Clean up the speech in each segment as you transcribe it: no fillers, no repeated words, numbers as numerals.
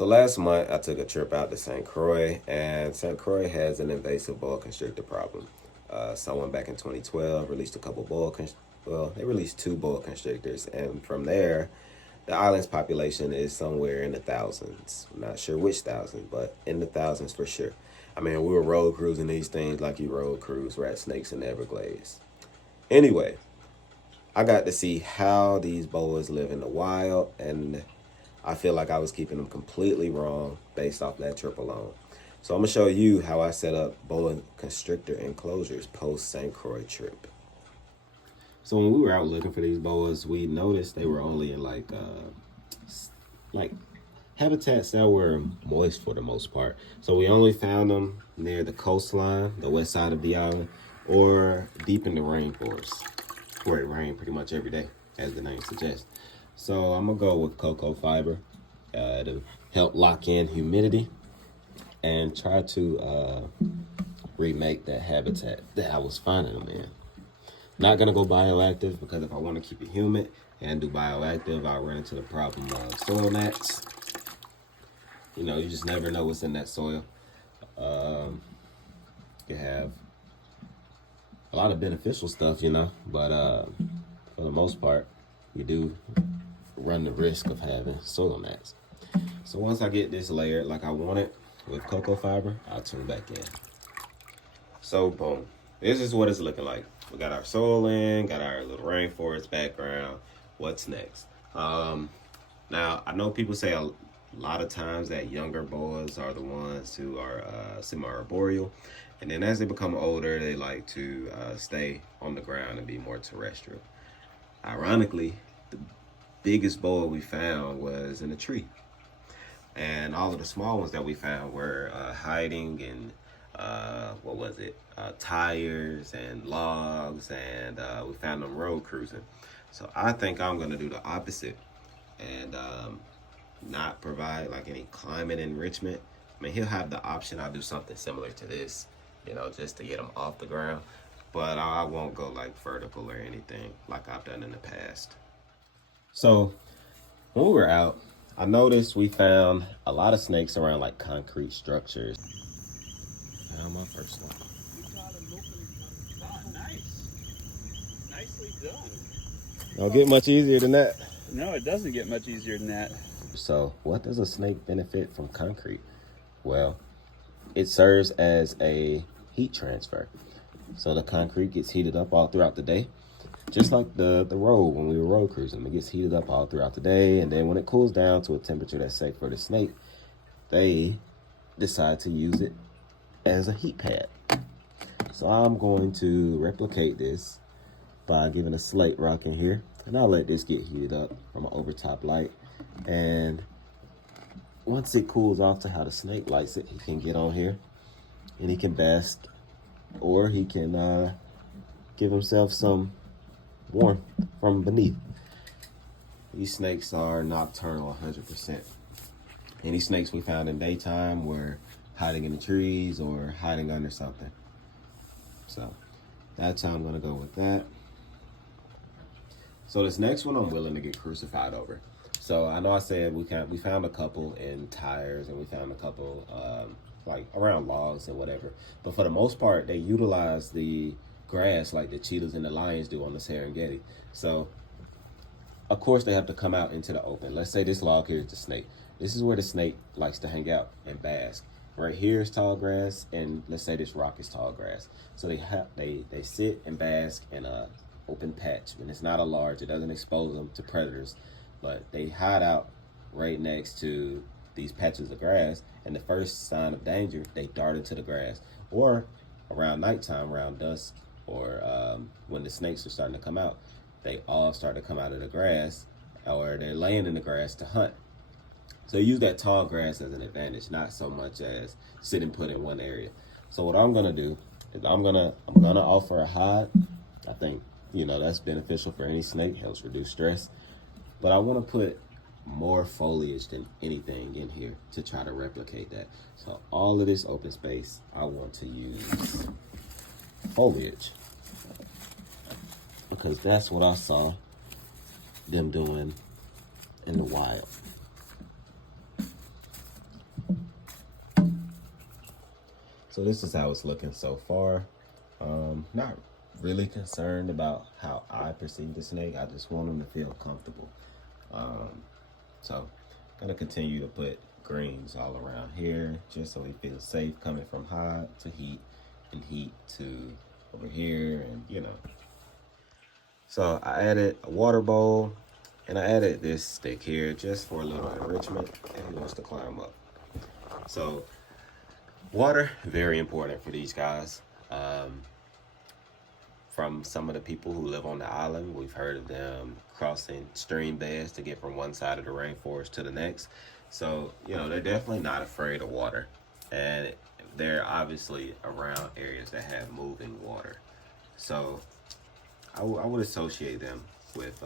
So last month I took a trip out to Saint Croix, and Saint Croix has an invasive boa constrictor problem. Someone back in 2012 released a couple they released two boa constrictors, and from there, the island's population is somewhere in the thousands. I'm not sure which thousands, but in the thousands for sure. I mean, we were road cruising these things like you road cruise rat snakes in the Everglades. Anyway, I got to see how these boas live in the wild, and I feel like I was keeping them completely wrong based off that trip alone. So I'm gonna show you how I set up boa constrictor enclosures post St. Croix trip. So when we were out looking for these boas, we noticed they were only in like habitats that were moist for the most part. So we only found them near the coastline, the west side of the island, or deep in the rainforest, where it rained pretty much every day, as the name suggests. So I'm gonna go with cocoa fiber to help lock in humidity and try to remake that habitat that I was finding them in. Not gonna go bioactive, because if I want to keep it humid and do bioactive, I'll run into the problem of soil gnats. You know, you just never know what's in that soil. You have a lot of beneficial stuff, you know, but for the most part, you do run the risk of having soil gnats. So once I get this layered like I want it with cocoa fiber, I'll tune back in. So boom, this is what it's looking like. We got our soil in, got our little rainforest background. What's next? Now I know people say a lot of times that younger boas are the ones who are semi-arboreal, and then as they become older, they like to stay on the ground and be more terrestrial. Ironically, the biggest boa we found was in a tree, and all of the small ones that we found were hiding in tires and logs, and we found them road cruising. So I think I'm gonna do the opposite and not provide like any climate enrichment. I mean, he'll have the option. I'll do something similar to this, you know, just to get him off the ground, but I won't go like vertical or anything like I've done in the past. So when we were out, I noticed we found a lot of snakes around like concrete structures. Now my first one. Nice. Nicely done. Don't get much easier than that. No, it doesn't get much easier than that. So what does a snake benefit from concrete? Well, it serves as a heat transfer. So the concrete gets heated up all throughout the day, just like the road when we were road cruising. It gets heated up all throughout the day, and then when it cools down to a temperature that's safe for the snake, they decide to use it as a heat pad. So I'm going to replicate this by giving a slate rock in here, and I'll let this get heated up from an overtop light. And once it cools off to how the snake likes it, he can get on here and he can bask, or he can give himself some warmth from beneath. These snakes are nocturnal 100%. Any snakes we found in daytime were hiding in the trees or hiding under something. So that's how I'm gonna go with that. So this next one I'm willing to get crucified over. So I know I said we found a couple in tires, and we found a couple like around logs and whatever. But for the most part, they utilize the grass like the cheetahs and the lions do on the Serengeti. So of course they have to come out into the open. Let's say this log here is the snake. This is where the snake likes to hang out and bask. Right here is tall grass, and let's say this rock is tall grass. So they sit and bask in a open patch, and it's not a large. It doesn't expose them to predators, but they hide out right next to these patches of grass, and the first sign of danger, they dart into the grass. Or around nighttime, around dusk, or when the snakes are starting to come out, they all start to come out of the grass, or they're laying in the grass to hunt. So use that tall grass as an advantage, not so much as sit and put in one area. So what I'm gonna do is I'm gonna offer a hide. I think, you know, that's beneficial for any snake, helps reduce stress. But I want to put more foliage than anything in here to try to replicate that. So all of this open space, I want to use foliage, because that's what I saw them doing in the wild. So this is how it's looking so far. Not really concerned about how I perceive the snake. I just want them to feel comfortable. So gonna continue to put greens all around here just so he feels safe, coming from hot to heat and heat to over here, and you know. So I added a water bowl and I added this stick here just for a little enrichment if he wants to climb up. So water, very important for these guys. From some of the people who live on the island, we've heard of them crossing stream beds to get from one side of the rainforest to the next. So, you know, they're definitely not afraid of water. And they're obviously around areas that have moving water. So I would associate them with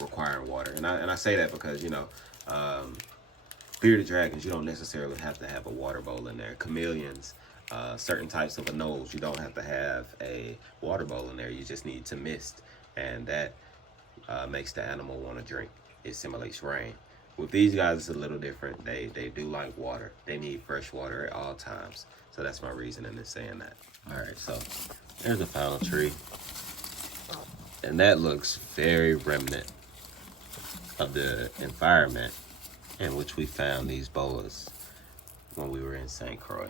requiring water. And I say that because, you know, bearded dragons, you don't necessarily have to have a water bowl in there. Chameleons, certain types of anoles, you don't have to have a water bowl in there. You just need to mist, and that makes the animal want to drink. It simulates rain. With these guys, it's a little different. They do like water. They need fresh water at all times. So that's my reasoning in saying that. All right, so there's a final tree, and that looks very remnant of the environment in which we found these boas when we were in Saint Croix.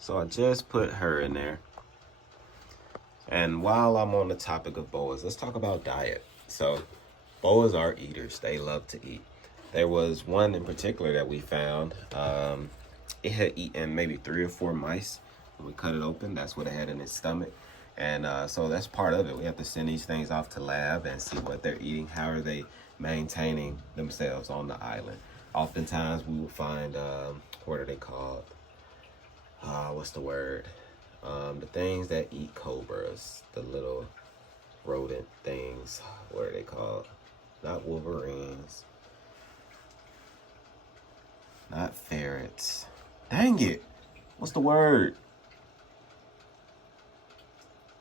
So I just put her in there. And while I'm on the topic of boas, let's talk about diet. So boas are eaters. They love to eat. There was one in particular that we found. It had eaten maybe 3 or 4 mice. When we cut it open, that's what it had in its stomach. And so that's part of it. We have to send these things off to lab and see what they're eating. How are they maintaining themselves on the island? Oftentimes we will find, what are they called? What's the word? The things that eat cobras, the little rodent things. What are they called? Not wolverines. Not ferrets. Dang it. What's the word?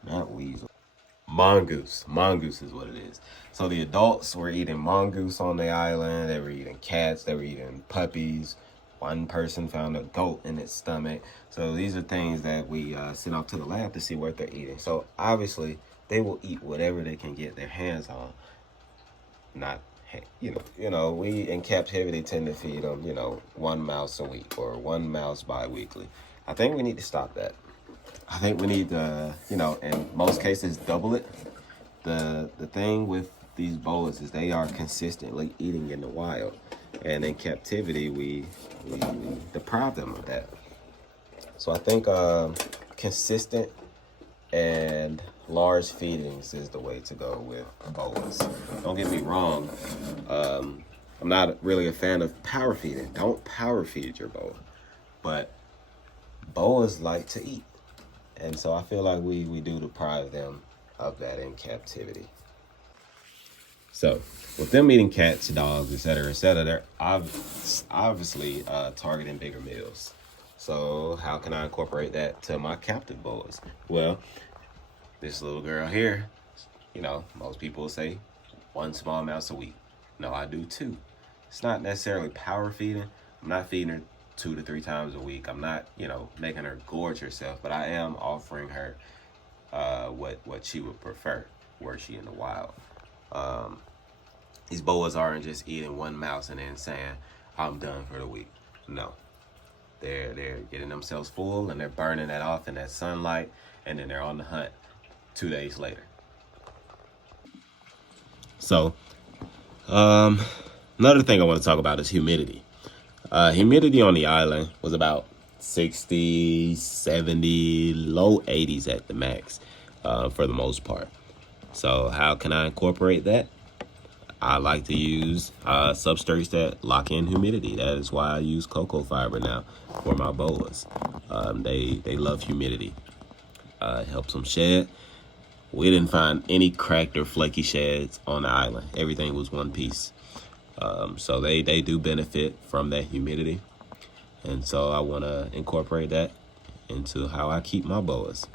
Not weasel. Mongoose. Mongoose is what it is. So the adults were eating mongoose on the island. They were eating cats. They were eating puppies. One person found a goat in its stomach. So these are things that we send off to the lab to see what they're eating. So obviously they will eat whatever they can get their hands on. Not, you know, we in captivity tend to feed them, you know, 1 mouse a week or 1 mouse bi-weekly. I think we need to stop that. I think we need to, you know, in most cases, double it. The thing with these boas is they are consistently eating in the wild. And in captivity, we deprive them of that. So I think consistent and large feedings is the way to go with boas. Don't get me wrong. I'm not really a fan of power feeding. Don't power feed your boa. But boas like to eat. And so I feel like we do deprive them of that in captivity. So with them eating cats, dogs, etc., they're obviously targeting bigger meals. So how can I incorporate that to my captive boas? Well, this little girl here, you know, most people will say 1 small mouse a week. No, I do 2. It's not necessarily power feeding. I'm not feeding her 2 to 3 times a week. I'm not, you know, making her gorge herself, but I am offering her what she would prefer were she in the wild. These boas aren't just eating 1 mouse and then saying, I'm done for the week. No. They're getting themselves full and they're burning that off in that sunlight, and then they're on the hunt 2 days later. So, another thing I want to talk about is humidity. Humidity on the island was about 60, 70, low 80s at the max for the most part. So how can I incorporate that? I like to use substrates that lock in humidity. That is why I use cocoa fiber now for my boas. They love humidity. It helps them shed. We didn't find any cracked or flaky sheds on the island. Everything was one piece. So they do benefit from that humidity. And so I want to incorporate that into how I keep my boas.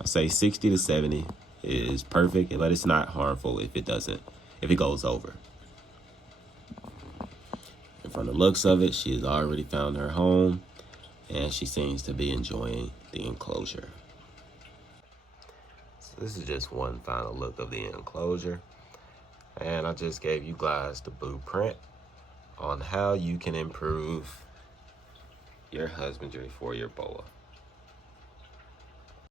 I say 60 to 70 is perfect, but it's not harmful if it goes over. And from the looks of it, she has already found her home. and she seems to be enjoying the enclosure. So this is just one final look of the enclosure, and I just gave you guys the blueprint on how you can improve your husbandry for your boa.